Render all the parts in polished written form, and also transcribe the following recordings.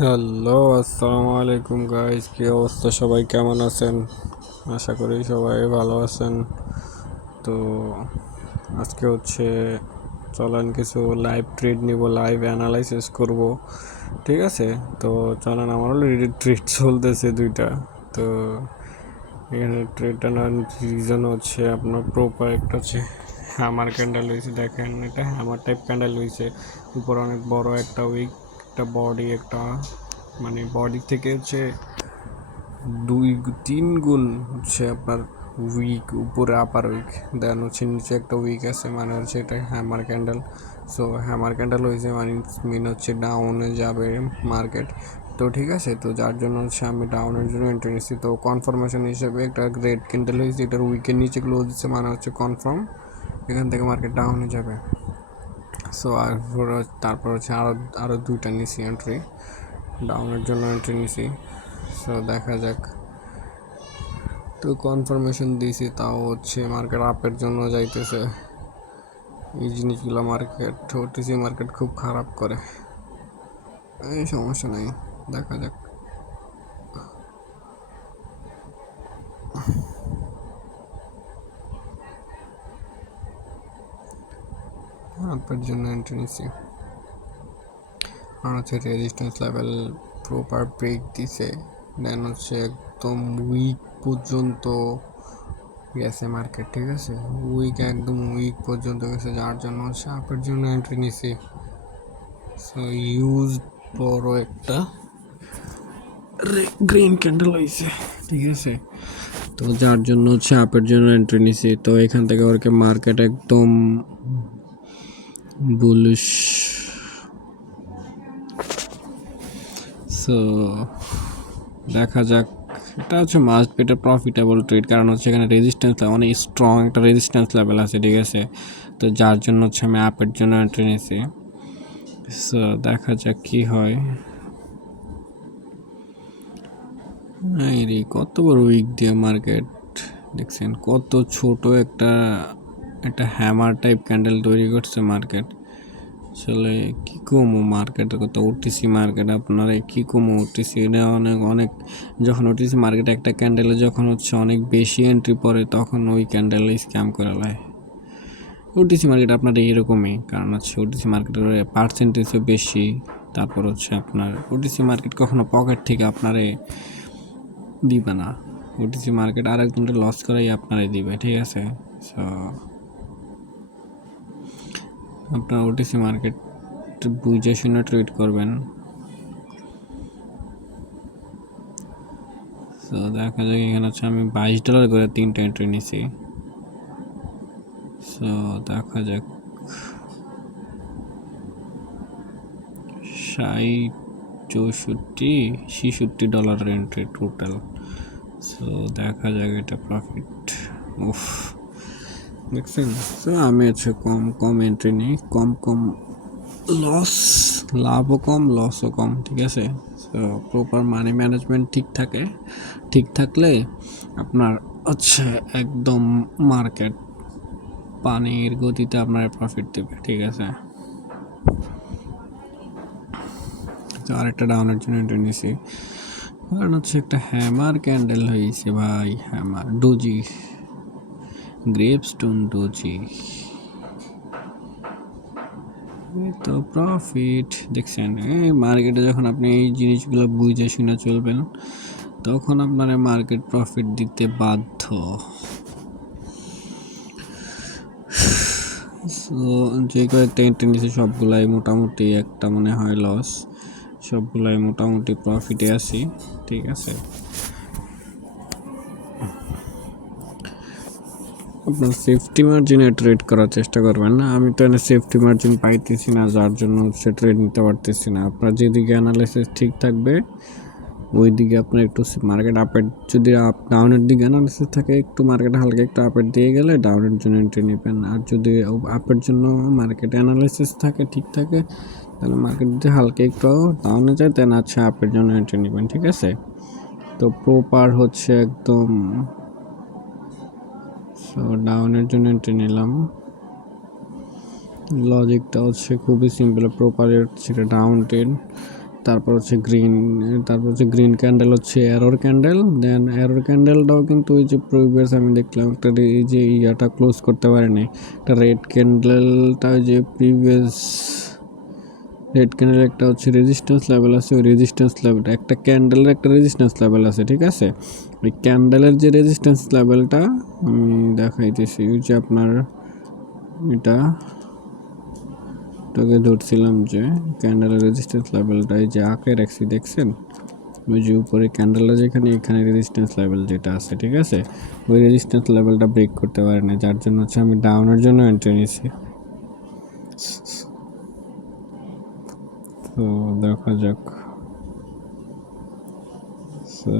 Hello, আসসালামু আলাইকুম guys. কি অবস্থা, সবাই কেমন আছেন? আশা করি সবাই ভালো আছেন। তো আজকে চলেন কিছু লাইভ ট্রেড নিব, লাইভ অ্যানালাইসিস করব। ঠিক আছে, তো চলেন। আমার অলরেডি ট্রেড চলতেছে দুইটা। তো এখানে ট্রেডটা নেওয়ার রিজন হচ্ছে আপনার প্রপার একটা হচ্ছে হ্যামার ক্যান্ডেল হয়েছে। দেখেন, এটা হ্যামার টাইপ ক্যান্ডেল হয়েছে। উপর অনেক বড় একটা উইক, একটা বডি, একটা মানে বডি থেকে দুই তিন গুণ আপনার উইক উপরে, আপার উইক। দেন নিচে একটা উইক আছে, মানে এটা hammer candle. So hammer candle হয়েছে মানে মিন ডাউনে যাবে মার্কেট। তো ঠিক আছে, তো যার জন্য আমি ডাউনের জন্য এন্ট্রি নিচ্ছি। তো কনফার্মেশন হিসেবে একটা গ্রেট ক্যান্ডেল হয়েছে, এটার উইকের নিচে ক্লোজ দিচ্ছে, মানে কনফার্ম এখান থেকে মার্কেট ডাউনে যাবে। সো আর তারপর আরও আরও দুইটা নিছি এন্ট্রি, ডাউনের জন্য এন্ট্রি নিছি। সো দেখা যাক। তো কনফার্মেশন দিয়েছি, তাও মার্কেট আপের জন্য যাইতেছে। এই জিনিসগুলো ওটিসি মার্কেট খুব খারাপ করে। এই সমস্যা নাই, দেখা যাক। আপের জন্য এন্ট্রি নিছি। আর রেজিস্ট্যান্স লেভেল প্রপার ব্রেক দিছে। দেন একদম উইক পর্যন্ত গেছে মার্কেট। ঠিক আছে, একদম উইক পর্যন্ত গেছে, যার জন্য আপের জন্য এন্ট্রি নিছি। সো ইউজ বড় একটা গ্রিন ক্যান্ডেল হয়েছে। ঠিক আছে, তো যার জন্য আপের জন্য এন্ট্রি নিছি। তো এখান থেকে মার্কেট একদম বুলিশ। সো দেখা যাক। এটা মাস্ট বি একটা প্রফিটেবল ট্রেড, কারণ এখানে রেজিস্ট্যান্স অনেক স্ট্রং একটা রেজিস্ট্যান্স লেভেল আছে। ঠিক আছে, তো যার জন্য আমি আপের জন্য এন্ট্রি নিছি। সো দেখা যাক কি হয়। রে, কত বড় উইক দিয়ে মার্কেট দেখছেন, কত ছোট একটা একটা হ্যামার টাইপ ক্যান্ডেল তৈরি করছে মার্কেট। আসলে কি কমো মার্কেটের কথা, ওটিসি মার্কেট আপনার কি কমো ওটিসি, এটা অনেক অনেক যখন ওটিসি মার্কেট একটা ক্যান্ডেলে যখন অনেক বেশি এন্ট্রি পড়ে, তখন ওই ক্যান্ডেলে স্ক্যাম করে লায়। ওটিসি মার্কেট আপনার এইরকমই, কারণ ওটিসি মার্কেটের পার্সেন্টেজও বেশি। তারপর আপনার ওটিসি মার্কেট কখনো পকেট থেকে আপনারে দিবে না। ওটিসি মার্কেট আর একজনকে লস করাই আপনারে দিবে। ঠিক আছে, সো আপনার ওটিসি মার্কেট বুঝে শুনে ট্রেড করবেন। সো দেখা যাক, এখানে আমি $22 করে 3টা এন্ট্রি নিছি। সো দেখা যাক, 60, 64, $66 এন্ট্রি টোটাল। সো দেখা যাক এটা প্রফিট। উফ, দেখছেন। সো আমি কম কম এন্ট্রি নিই, কম কম লস, লাভও কম লসও কম। ঠিক আছে, সো প্রপার মানি ম্যানেজমেন্ট ঠিক থাকলে আপনার একদম মার্কেট পানির গতিতে আপনার প্রফিট দেবে। ঠিক আছে, তো আরেকটা ডাউনের জন্য এন্ট্রি নিছি, কারণ একটা হ্যামার ক্যান্ডেল হয়েছে ভাই। হ্যামার ডোজি, গ্রেপস্টোন ডোজি, তো প্রফিট দেখছেন। এই মার্কেটে যখন আপনি এই জিনিসগুলো বুঝে শুনে চলবেন, তখন আপনার মার্কেট প্রফিট দিতে বাধ্য। সো যে কয়েকটা এন্ট্রি নিয়েছে সবগুলাই মোটামুটি একটা মনে হয় লস, সবগুলাই মোটামুটি প্রফিটে আছি। ঠিক আছে, আপনার সেফটি মার্জিনে ট্রেড করার চেষ্টা করবেন না। আমি তো এনে সেফটি মার্জিন পাইতেছি না, যার জন্য ট্রেড নিতে পারতেছি না। আপনার যেদিকে অ্যানালাইসিস ঠিক থাকবে, ওই দিকে আপনার একটু মার্কেট আপের, যদি ডাউনের দিকে অ্যানালিসিস থাকে, একটু মার্কেট হালকা একটু আপের দিয়ে গেলে ডাউনের জন্য এন্ট্রি নেবেন। আর যদি আপের জন্য মার্কেট অ্যানালাইসিস ঠিক থাকে, তাহলে মার্কেট যদি হালকা একটু ডাউনে যায়, দেন আপের জন্য এন্ট্রি নেবেন। ঠিক আছে, তো প্রপার একদম। সো ডাউনের জন্য এন্ট্রি নিলাম। লজিকটা খুবই সিম্পল। প্রপার ডাউন ট্রেড, তারপর হচ্ছে গ্রিন, তারপর হচ্ছে গ্রিন ক্যান্ডেল হচ্ছে এরর ক্যান্ডেল। দেন এরর ক্যান্ডেলটাও কিন্তু ওই যে প্রিভিয়াস আমি দেখলাম একটা এই যে ইয়াটা ক্লোজ করতে পারেনি, একটা রেড ক্যান্ডেলটা যে প্রিভিয়াস রেড ক্যান্ডেল একটা হচ্ছে রেজিস্ট্যান্স লেভেল আছে, ওই রেজিস্ট্যান্স লেভেলটা একটা ক্যান্ডেলের একটা রেজিস্ট্যান্স লেভেল আছে, ঠিক আছে? ওই ক্যান্ডেলের যে রেজিস্ট্যান্স লেভেলটা আমি দেখাইতেছি, ওই যে আপনার এটা তোকে ধরছিলাম যে ক্যান্ডেলের রেজিস্ট্যান্স লেভেলটা এই যে আঁকে রাখছি, দেখছেন? ওই যে উপরে ক্যান্ডেলটা যেখানে, এখানে রেজিস্ট্যান্স লেভেল যেটা আছে, ঠিক আছে? ওই রেজিস্ট্যান্স লেভেলটা ব্রেক করতে পারে না, যার জন্য হচ্ছে আমি ডাউনের জন্য এন্ট্রি নিয়েছি। তো দেখা যাক। সো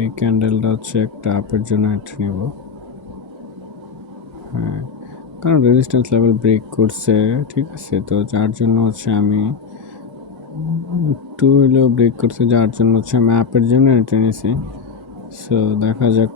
এই ক্যান্ডেলটা হচ্ছে একটা আপের জন্য এন্ট্রি নেব, হ্যাঁ, কারণ রেজিস্ট্যান্স লেভেল ব্রেক করছে, ঠিক আছে? তো যার জন্য হচ্ছে আমি একটু হলেও ব্রেক করছে, যার জন্য হচ্ছে আমি আপের জন্য এন্ট্রি নিয়েছি। সো দেখা যাক।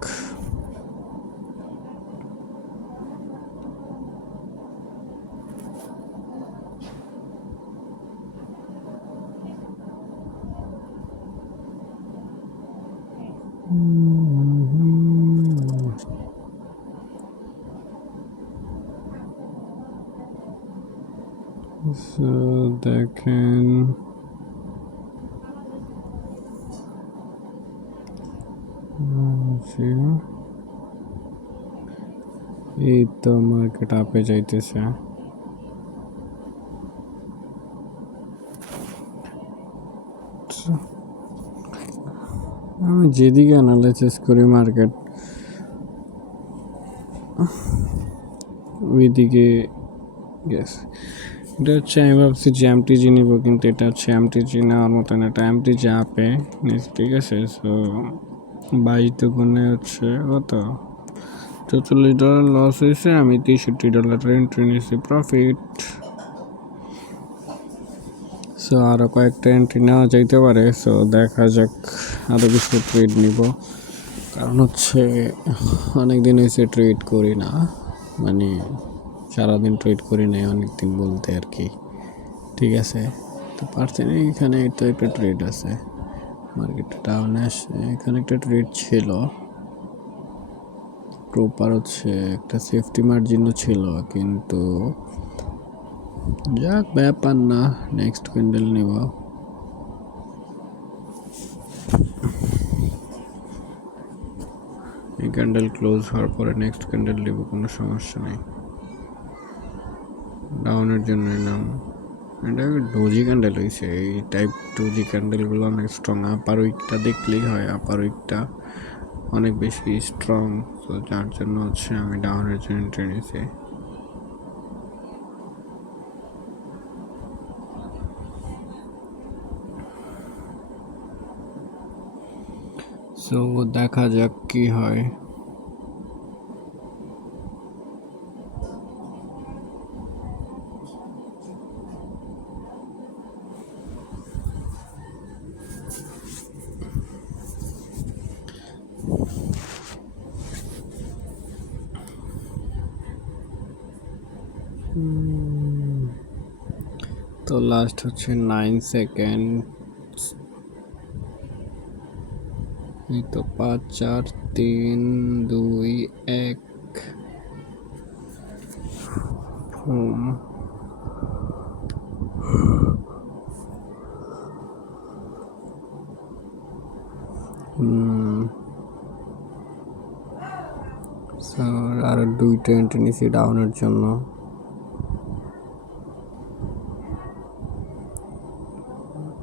সো দেখেন এই তো মার্কেট আপে যাইতেছে। আমি যেদিকে অ্যানালাইসিস করি মার্কেট ওইদিকে গেছে। এটা হচ্ছে আমি ভাবছি যে এমটিজি নিব, কিন্তু এটা হচ্ছে এমটিজি নেওয়ার মতন, এটা এমটিজি আপে, ঠিক আছে? সো 22 গুণে হচ্ছে কত, $44 লস হয়েছে, আমি $63 এন্ট্রি নিয়েছি প্রফিট। সো আরও কয়েকটা এন্ট্রি নেওয়া যাইতে পারে। সো দেখা যাক, আরও কিছু ট্রেড নিব, কারণ হচ্ছে অনেক দিন হয়েছে ট্রেড করি না, মানে সারাদিন ট্রেড করি নাই অনেক দিন বলতে আর কি, ঠিক আছে? তো পারছেন এখানে তো একটা ট্রেড আছে, মার্কেটটা ডাউনে আসে, এখানে একটা ট্রেড ছিল প্রপার, হচ্ছে একটা সেফটি মার্জিনও ছিল, কিন্তু যাক ব্যাপার না, নেক্সট ক্যান্ডেল নেব। এই ক্যান্ডেল ক্লোজ হওয়ার পরে নেক্সট ক্যান্ডেল নেব, কোনো সমস্যা নেই। ডাউনের জন্য নিলাম, এটা ডোজি ক্যান্ডেল হয়েছে, এই টাইপ ডোজি ক্যান্ডেলগুলো অনেক স্ট্রং, আপার উইকটা দেখলেই হয়, আপার উইকটা অনেক বেশি স্ট্রং। তো যার জন্য হচ্ছে আমি ডাউনের জন্য এন্ট্রি নিয়েছি। সো দেখা যাক কি হয়। তো লাস্ট হচ্ছে 9 সেকেন্ড, এই তো 5 4 3 2 1 হোম। আরো 2টা এন্ট্রি নিয়েছি ডাউনের জন্য।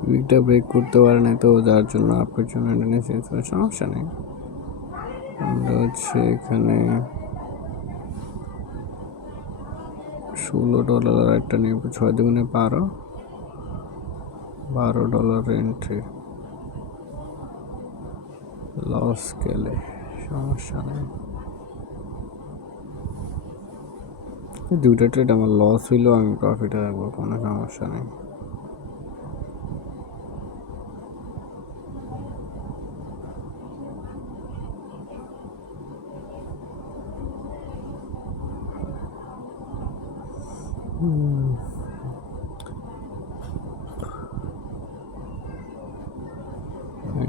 উইকটা ব্রেক করতে পারে না, তো যার জন্য আপের জন্য এন্ট্রি নিয়েছি, সমস্যা নেই। আমরা হচ্ছে এখানে $16 একটা নিব, 6 দুগুণে 12 $12 এন্ট্রি, লস গেলে সমস্যা নেই। দুইটা ট্রেড আমার লস হইলেও আমি প্রফিটে রাখবো, কোনো সমস্যা নেই।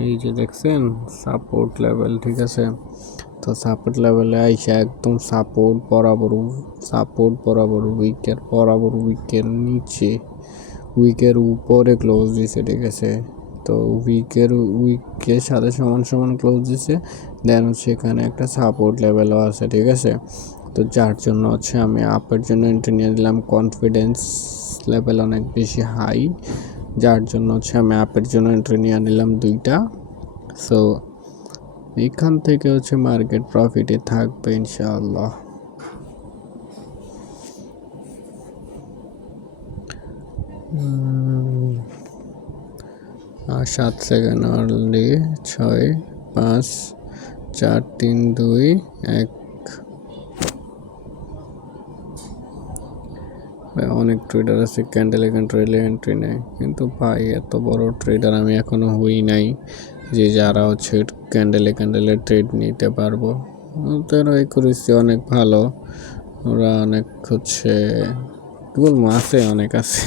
এই যে দেখছেন সাপোর্ট লেভেল, ঠিক আছে। তো সাপোর্ট লেভেলে আইসা একদম সাপোর্ট বরাবর উইকের নিচে উইকের উপরে ক্লোজ দিছে, ঠিক আছে। তো উইকের সাথে সমান সমান ক্লোজ দিছে, দেন হচ্ছে এখানে একটা সাপোর্ট লেভেলও আছে, ঠিক আছে। তো যার জন্য হচ্ছে আমি আপের জন্য এন্ট্রি নিয়ে দিলাম, কনফিডেন্স লেভেল অনেক বেশি হাই, যার জন্য হচ্ছে আমি আপের জন্য এন্ট্রি নিয়ে নিলাম 2টা। সো এখান থেকে হচ্ছে মার্কেট প্রফিটে থাকবে ইনশাআল্লাহ। আর 7 সেকেন্ড অনলি, 6 5 4 3 2 1। অনেক ট্রেডার আছে ক্যান্ডেলে এন্ট্রি নেয়, কিন্তু ভাই এত বড় ট্রেডার আমি এখনো হই নাই যে যারা হচ্ছে ক্যান্ডেলে ট্রেড নিতে পারবো। ওদের একুরেসি অনেক ভালো, ওরা অনেক হচ্ছে কি বলবো, আছে অনেক আছে,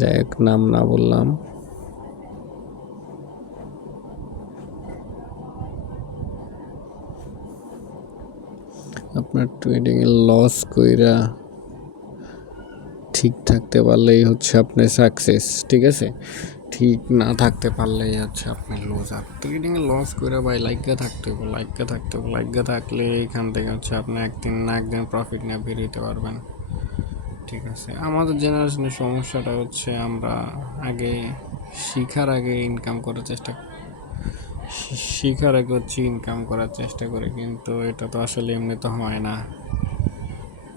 যাই হোক নাম না বললাম। আপনার ট্রেডিংয়ে লস কইরা ঠিক থাকতে পারলেই হচ্ছে আপনি সাকসেস, ঠিক আছে। ঠিক না থাকতে পারলেই হচ্ছে আপনি লুজার। ট্রেডিংয়ে লস করে ভাই লাইগা থাকতে হবে, লাইগা থাকলে এখান থেকে হচ্ছে আপনি একদিন না একদিন প্রফিট নিয়ে বেরোতে পারবেন, ঠিক আছে। আমাদের জেনারেশনের সমস্যাটা হচ্ছে আমরা আগে শিখার আগে ইনকাম করার চেষ্টা শিখার আগে হচ্ছে ইনকাম করার চেষ্টা করি, কিন্তু এটা তো আসলে এমনি তো হয় না,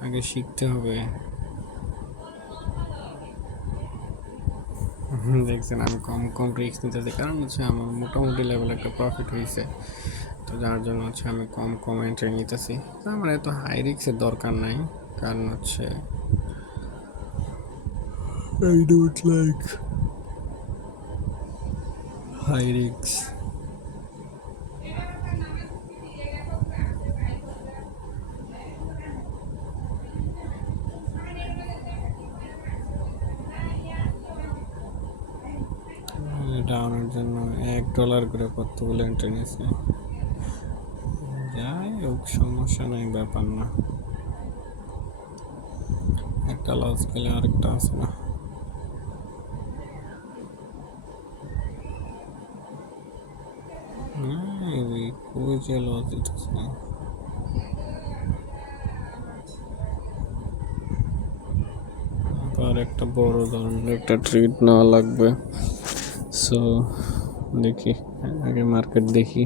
আগে শিখতে হবে। দেখছেন আমি কম কম রিস্ক নিতেছি, কারণ হচ্ছে আমার মোটামুটি লেভেল একটা প্রফিট হয়েছে, তো যার জন্য হচ্ছে আমি কম কম এন্ট্রি নিতেছি। আমার এত হাই রিস্কের দরকার নাই, কারণ হচ্ছে I don't like high risks. ডাউনের জন্য $1 করে কতগুলো এন্ট্রি নিয়েছে, যাই হোক সমস্যা নেই, ব্যাপার না। একটা লস গেলে আরেকটা আছে না। কই যে লস দিতেছে, আর একটা বড় ধরনের একটা ট্রিট নেওয়া লাগবে। সো দেখি, আগে মার্কেট দেখি।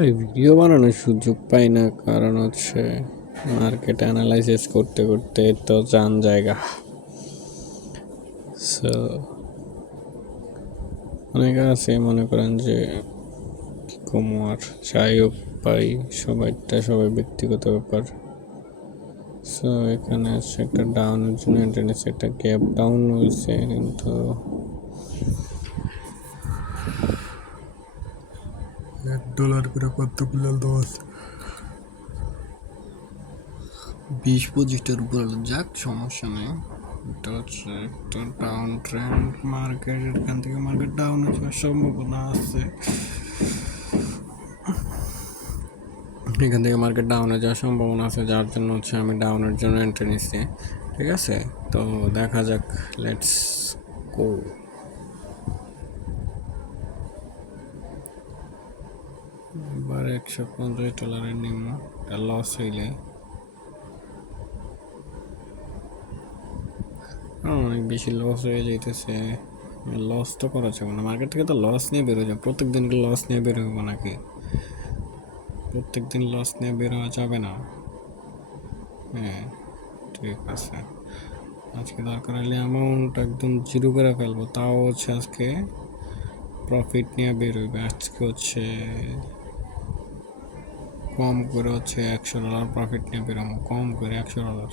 ওই ভিডিও বানানোর সুযোগ পাই না, কারণ হচ্ছে মার্কেট অ্যানালাইসিস করতে করতে তো জান জায়গা। সো অনেকে আছে মনে করেন যে কি কমো, আর যাই হোক পাই, সবাই ব্যক্তিগত ব্যাপার। সো এখানে হচ্ছে একটা ডাউনের জন্য ইন্টারনেট একটা গ্যাপ ডাউন হয়েছে, কিন্তু $1 করে কতগুলো লস, 20-25টার উপর, যাক সমস্যা নেই। এটা হচ্ছে একটা ডাউন ট্রেন্ড মার্কেট, এখান থেকে মার্কেট ডাউন হওয়ার সম্ভাবনা আছে, এখান থেকে মার্কেট ডাউনে যাওয়ার সম্ভাবনা আছে, যার জন্য হচ্ছে আমি ডাউনের জন্য এন্ট্রি নিচ্ছি, ঠিক আছে। তো দেখা যাক, লেটস গো। এবার $150 নিম্ন, এটা লস হইলে অনেক বেশি লস হয়ে যাইতেছে। লস তো করা যাবে না, মার্কেট থেকে তো লস নিয়ে বেরো যাবে, প্রত্যেক দিন লস নিয়ে বের হবো নাকি? প্রত্যেক দিন লস নিয়ে বের হওয়া যাবে না। হ্যাঁ ঠিক আছে, আজকে দরকার হলে অ্যামাউন্ট একদম জিরো করে ফেলবো, তাও হচ্ছে আজকে প্রফিট নিয়ে বেরোবে। আজকে হচ্ছে কম করে হচ্ছে $100 প্রফিট নিয়ে বেরোবো, কম করে $100,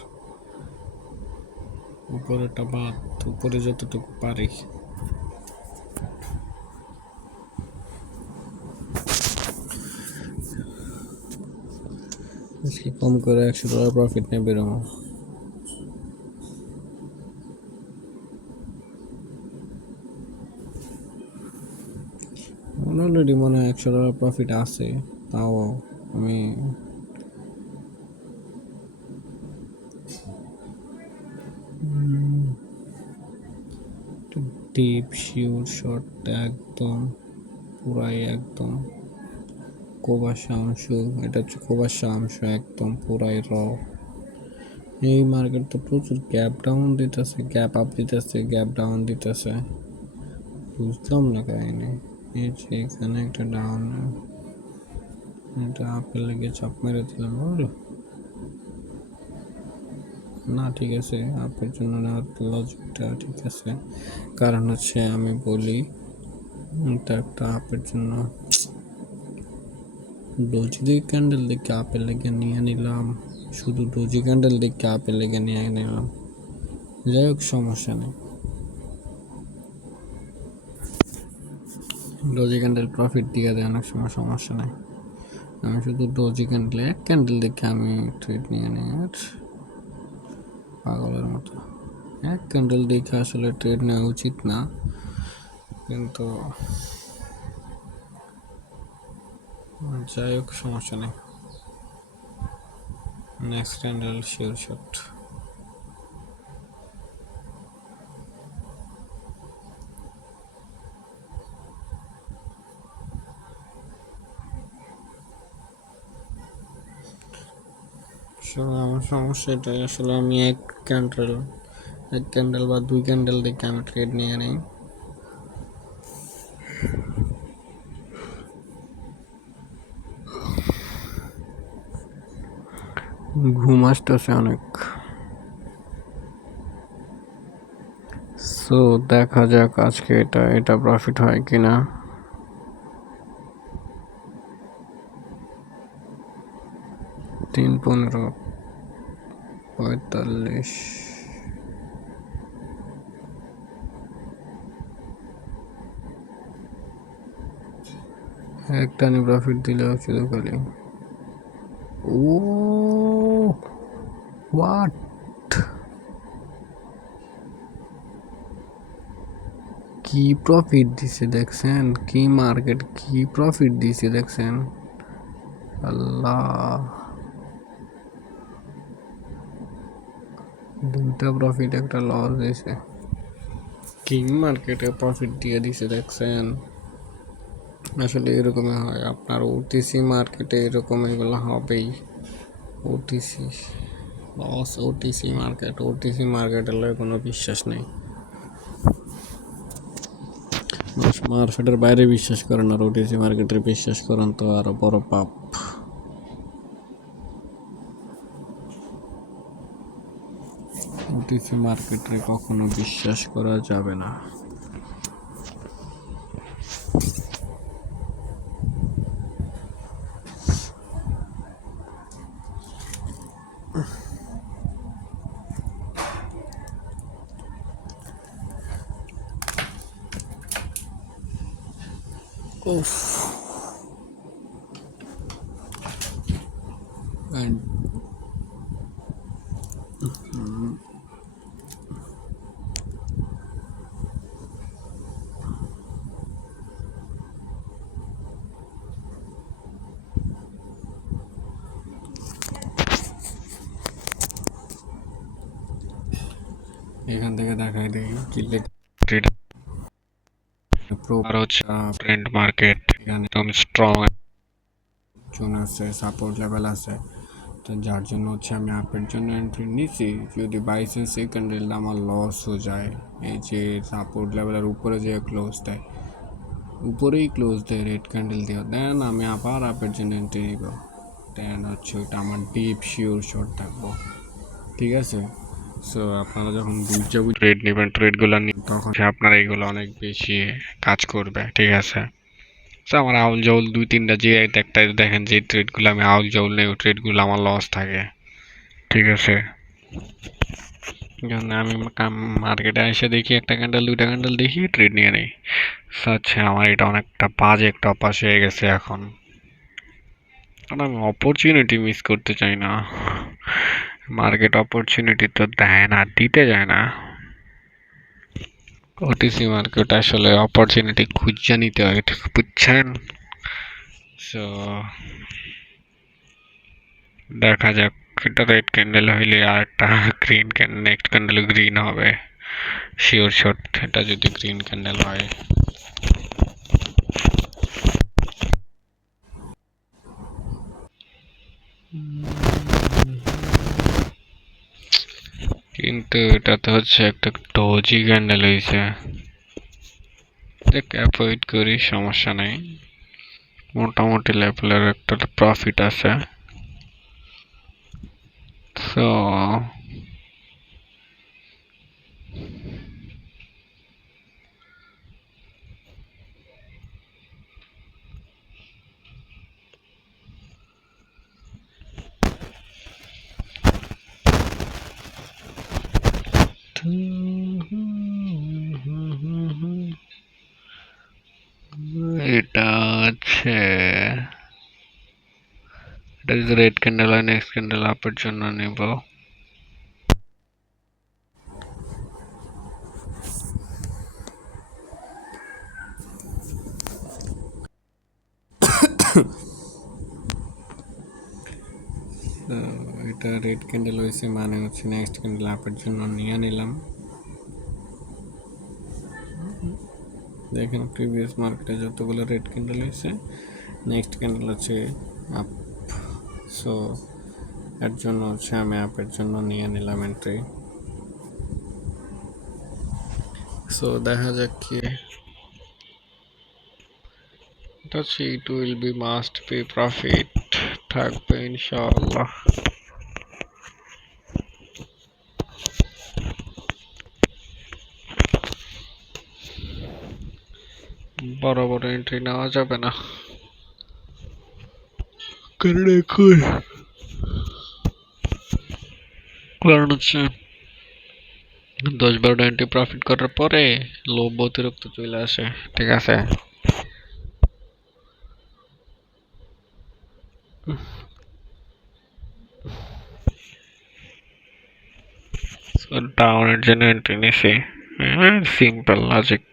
উপরেটা বাদ, উপরে যতটুকু পারি। আজকে কম করে $100 প্রফিট নিয়ে বেরোবো। অলরেডি মনে হয় $100 প্রফিট আছে, তাও আমি ডিপ শিওর শটটা একদম পুরাই একদম কোবাসা অংশ, এটা হচ্ছে কোবাসা অংশ, একদম পুরাই র। এই মার্কেট তো প্রচুর গ্যাপ ডাউন দিতেছে, গ্যাপ আপ দিতেছে, গ্যাপ ডাউন দিতেছে, বুঝলাম না কাহিনি। এই যে এখানে একটা ডাউন, এটা আপেল লেগে চাপ মেরে দিলাম, বুঝলো না? ঠিক আছে, আপের জন্য নেওয়ার লজিকটা ঠিক আছে, কারণ হচ্ছে আমি বলি এটা একটা আপের জন্য ডোজি ক্যান্ডেল দেখে আপেল লেগে নিয়ে নিলাম, শুধু ডোজি ক্যান্ডেল দেখে আপেল লেগে নিয়ে নিলাম। যাই হোক, সমস্যা নেই, ডোজি ক্যান্ডেল প্রফিট দিয়ে দেয় অনেক সময়, সমস্যা নেই। আমি শুধু ডোজি ক্যান্ডেল, এক ক্যান্ডেল দেখে আমি ট্রেড নিয়ে নিই, আর পাগলের মতো এক ক্যান্ডেল দেখে আসলে ট্রেড নেওয়া উচিত না, কিন্তু যাই হোক সমস্যা নেই। Next candle sure shot. আমার সমস্যা এটাই, আসলে আমি এক ক্যান্ডেল বা দুই ক্যান্ডেল দেখে আমি ট্রেড নিয়ে নিই। ঘুম আসতেছে অনেক। সো দেখা যাক আজকে এটা প্রফিট হয় কিনা। $3.15.45 একটা নি প্রফিট দিলে শুধু খালি। ও হোয়াট, কি প্রফিট দিছে দেখছেন? কি মার্কেট কি প্রফিট দিছে দেখছেন? আল্লাহ, দুইটা প্রফিট একটা লস দিছে। কিং মার্কেটে প্রফিট দিয়ে দিছে দেখছেন? আসলে এরকমই হয়, আপনার ওটিসি মার্কেটে এরকম এগুলো হবেই। ওটিসি লস, ওটিসি মার্কেটের কোনো বিশ্বাস নেই। মার্কেটের বাইরে বিশ্বাস করেন আর ওটিসি মার্কেটের বিশ্বাস করেন তো আরো বড় পাপ। ওটিসি মার্কেটে কখনো বিশ্বাস করা যাবে না। উফ, এখান থেকে দেখাই দিই কি আর হচ্ছে ট্রেন্ড মার্কেট, এখানে একদম স্ট্রং জোন আছে, সাপোর্ট লেভেল আছে, তো যার জন্য হচ্ছে আমি আপের জন্য এন্ট্রি নিছি। যদি বাই চান্স এই ক্যান্ডেল আমার লস হয়ে যায়, এই যে সাপোর্ট লেভেলের উপরে যে ক্লোজ দেয়, উপরেই ক্লোজ দেয় রেড ক্যান্ডেল দিয়ে, দেন আমি আবার আপের জন্য এন্ট্রি নিব। দেন হচ্ছে ওইটা আমার ডিপ শিওর শর্ট থাকবো, ঠিক আছে? সো আপনারা যখন বুঝে ট্রেড নেবেন, ট্রেডগুলো নিয়ে তখন আপনারা এগুলো অনেক বেশি কাজ করবে, ঠিক আছে। সো আমার আউল জউল দুই তিনটা যে একটা দেখেন যে ট্রেডগুলো আমি আউল জউল নেই, ওই ট্রেডগুলো আমার লস থাকে, ঠিক আছে। কারণ আমি মার্কেটে এসে দেখি একটা ক্যান্ডেল দুইটা ক্যান্ডেল দেখি ট্রেড নিয়ে নেই। আচ্ছা, আমার এটা অনেকটা বাজে একটা অভ্যাস হয়ে গেছে এখন, কারণ আমি অপরচুনিটি মিস করতে চাই না। মার্কেট অপরচুনিটি তো দেয় না, দিতে যায় না। ওটিসি মার্কেট আসলে অপরচুনিটি খুঁজে নিতে হয়, ঠিক বুঝছেন। সো দেখা যাক, এটা রেড ক্যান্ডেল হইলে আর একটা green candle, next candle green হবে শিওর শট, এটা যদি গ্রিন ক্যান্ডেল হয়। কিন্তু এটা তো হচ্ছে একটা ডজি ক্যান্ডেল হয়েছে, দেখ অ্যাভয়েড করি, সমস্যা নেই। মোটামুটি লেভেলের একটা প্রফিট আছে। সো এটা আছে, এটা যদি রেড ক্যান্ডেল হয় নেক্সট ক্যান্ডেল আপের জন্য নেব। এটা রেড ক্যান্ডেল হয়েছে মানে হচ্ছে নেক্সট ক্যান্ডেল আপের জন্য নিয়ে নিলাম। দেখেন প্রিভিয়াস মার্কেটে যতগুলো রেড ক্যান্ডেল হয়েছে, নেক্সট ক্যান্ডেল হচ্ছে আপ। সো এর জন্য হচ্ছে আমি আপের জন্য নিয়ে নিলাম এন্ট্রি। সো দেখা যাক কি এটা হচ্ছে, it will be must be profit থাকবে ইনশাআল্লাহ। বড় বড় এন্ট্রি নেওয়া যাবে না, কারণ এখন কারণ হচ্ছে 10-12টা এন্ট্রি প্রফিট করার পরে লোভ অতিরিক্ত চলে আসে, ঠিক আছে। ডাউনের জন্য এন্ট্রি নিছি, সিম্পল লজিক।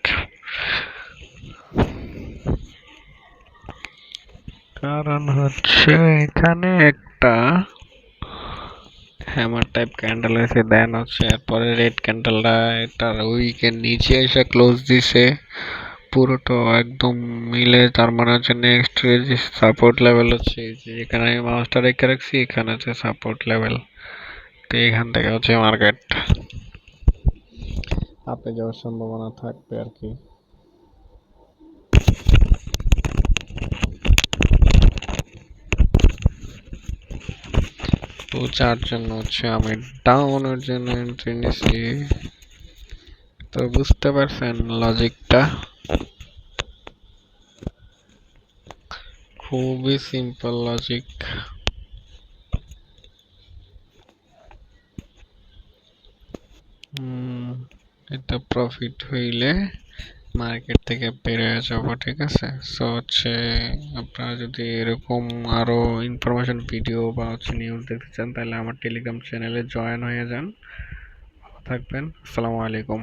কারণ হচ্ছে এখানে একটা হ্যামার টাইপ ক্যান্ডেল হয়েছে, দেন হচ্ছে এরপরে রেড ক্যান্ডেলটা এটার উইকের নিচে এসে ক্লোজ দিছে পুরোটা একদম মিলে, তার মানে হচ্ছে নেক্সট যে সাপোর্ট লেভেল হচ্ছে যে এখানে আমি মাউসটা রেখে রাখছি, এখানে হচ্ছে সাপোর্ট লেভেল। তো এখান থেকে হচ্ছে মার্কেট আপে যাওয়ার সম্ভাবনা থাকবে আর কি। তো যার জন্য হচ্ছে আমি ডাউনের জন্য এন্ট্রি নিছি। তো বুঝতে পারছেন লজিকটা, খুবই সিম্পল লজিক। এটা প্রফিট হইলে মার্কেট থেকে বেরিয়ে যাব, ঠিক আছে। সো হচ্ছে আপনারা যদি এরকম আরো ইনফরমেশন ভিডিও বা হচ্ছে নিউজ দেখতে চান, তাহলে আমার টেলিগ্রাম চ্যানেলে জয়েন হয়ে যান। ভালো থাকবেন, আসসালামু আলাইকুম।